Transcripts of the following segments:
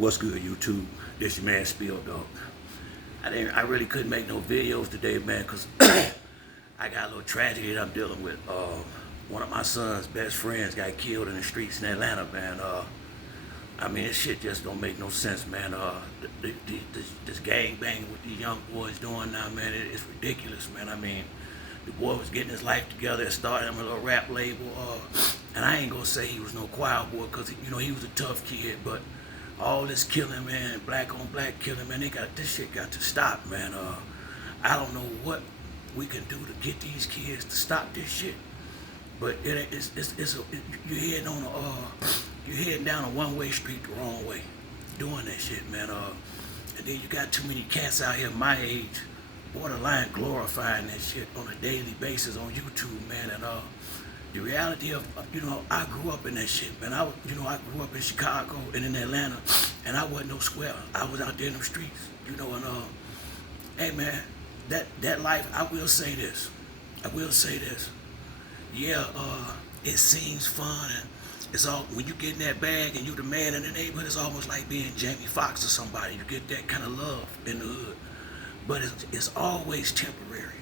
What's good, YouTube? This your man Spill Dog. I really couldn't make no videos today, man, cause I got a little tragedy that I'm dealing with. One of my son's best friends got killed in the streets in Atlanta, man. I mean, this shit just don't make no sense, man. This gang banging with these young boys doing now, man, it's ridiculous, man. I mean, the boy was getting his life together and started him a little rap label. And I ain't gonna say he was no choir boy, cause he was a tough kid, but all this killing, man, black on black killing, man, this shit got to stop, man. I don't know what we can do to get these kids to stop this shit, but you're heading down a one-way street the wrong way, doing that shit, man. And then you got too many cats out here my age, borderline glorifying that shit on a daily basis on YouTube, man. And the reality of, I grew up in that shit, man. I grew up in Chicago and in Atlanta, and I wasn't no square. I was out there in the streets, and hey, man, that life, I will say this. Yeah, it seems fun, and it's all, when you get in that bag and you the man in the neighborhood, it's almost like being Jamie Foxx or somebody. You get that kind of love in the hood, but it's always temporary.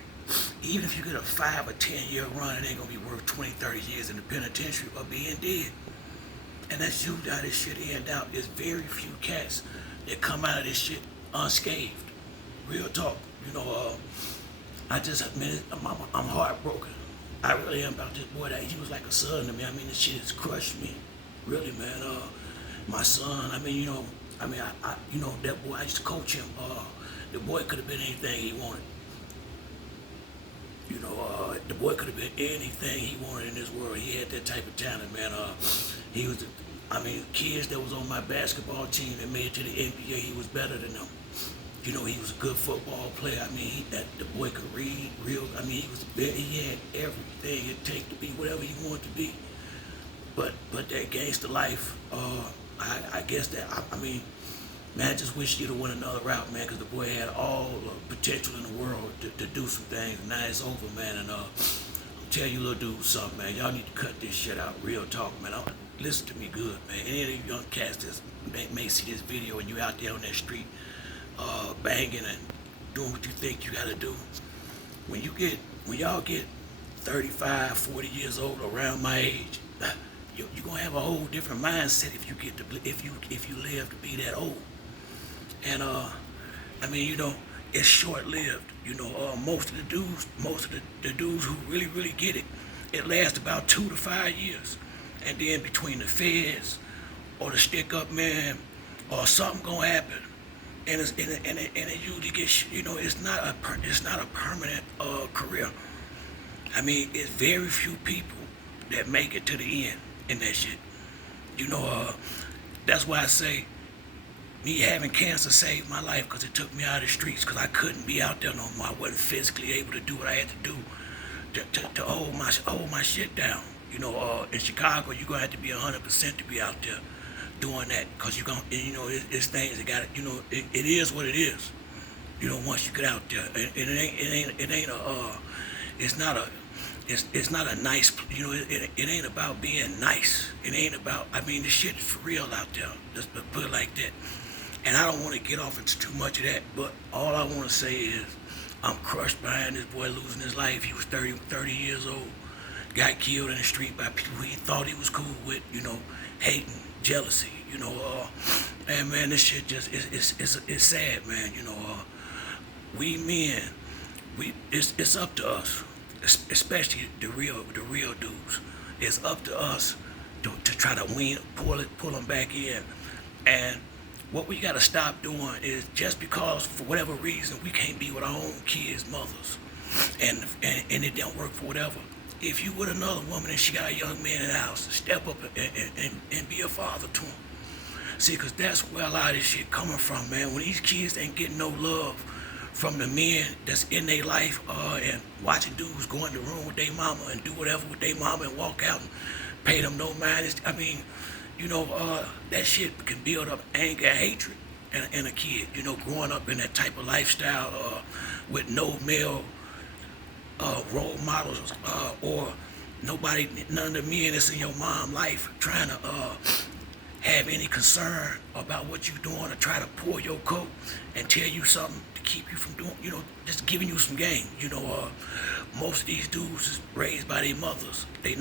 Even if you get a 5 or 10 year run, it ain't gonna be worth 20, 30 years in the penitentiary or being dead. And that's usually how this shit end out. There's very few cats that come out of this shit unscathed. Real talk. I'm heartbroken. I really am about this boy. That he was like a son to me. I mean, this shit has crushed me. Really, man. My son, that boy, I used to coach him. The boy could have been anything he wanted. The boy could have been anything he wanted in this world. He had that type of talent, man. He was, kids that was on my basketball team that made it to the NBA, he was better than them. He was a good football player. The boy could read, he had everything it takes to be whatever he wanted to be. But that gangster life, I guess that, man, I just wish he'd have went another route, man, because the boy had all the potential in the world to do some things. And now it's over, man. And I'm telling you, little dude, something, man. Y'all need to cut this shit out. Real talk, man. Listen to me good, man. Any of you young cats that may see this video and you out there on that street banging and doing what you think you got to do, when y'all get 35, 40 years old, around my age, you're gonna have a whole different mindset if you live to be that old. And it's short-lived. Most of the dudes who really get it, it lasts about 2 to 5 years, and then between the feds or the stick-up man or something gonna happen, and it usually gets, it's not a permanent career. It's very few people that make it to the end in that shit. That's why I say me having cancer saved my life, because it took me out of the streets, because I couldn't be out there no more. I wasn't physically able to do what I had to do to hold my shit down. In Chicago, you're gonna have to be 100% to be out there doing that, because it's things that got it is what it is. Once you get out there, it's not a nice, it ain't about being nice. It ain't about, this shit is for real out there. Let's put it like that. And I don't want to get off into too much of that, but all I want to say is I'm crushed behind this boy losing his life. He was 30 years old, got killed in the street by people he thought he was cool with, hating, jealousy, and man, this shit just, it's sad, man. We men, it's up to us, especially the real dudes. It's up to us to try to pull them back in. And what we gotta stop doing is, just because for whatever reason we can't be with our own kids' mothers, and it don't work for whatever. If you with another woman and she got a young man in the house, step up and be a father to him. See, because that's where a lot of this shit coming from, man. When these kids ain't getting no love from the men that's in their life, and watching dudes go in the room with their mama and do whatever with their mama and walk out and pay them no mind. That shit can build up anger and hatred in a kid, growing up in that type of lifestyle, with no male role models, or none of the men that's in your mom's life trying to have any concern about what you're doing or try to pull your coat and tell you something to keep you from doing, just giving you some game. Most of these dudes is raised by their mothers. They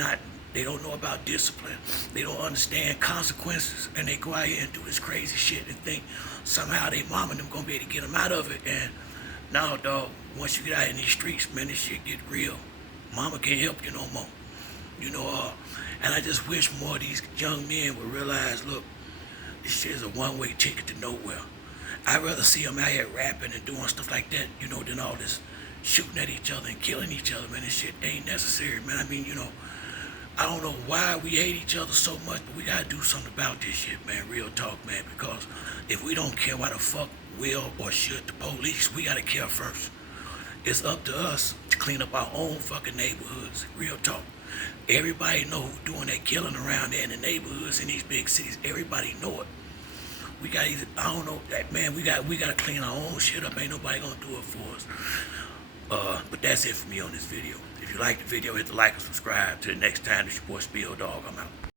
don't know about discipline. They don't understand consequences, and they go out here and do this crazy shit and think somehow they mom and them gonna be able to get them out of it. And now, dog, once you get out in these streets, man, this shit get real. Mama can't help you no more. And I just wish more of these young men would realize, look, this shit is a one-way ticket to nowhere. I'd rather see them out here rapping and doing stuff like that, than all this shooting at each other and killing each other, man. This shit ain't necessary, man. I mean, I don't know why we hate each other so much, but we gotta do something about this shit, man. Real talk, man. Because if we don't care, why the fuck will or should the police? We gotta care first. It's up to us to clean up our own fucking neighborhoods. Real talk. Everybody know who's doing that killing around there in the neighborhoods in these big cities. Everybody know it. We got I don't know that, man. We gotta clean our own shit up. Ain't nobody gonna do it for us. But that's it for me on this video. If you like the video, hit the like and subscribe. Till the next time, it's your boy Spill Dog. I'm out.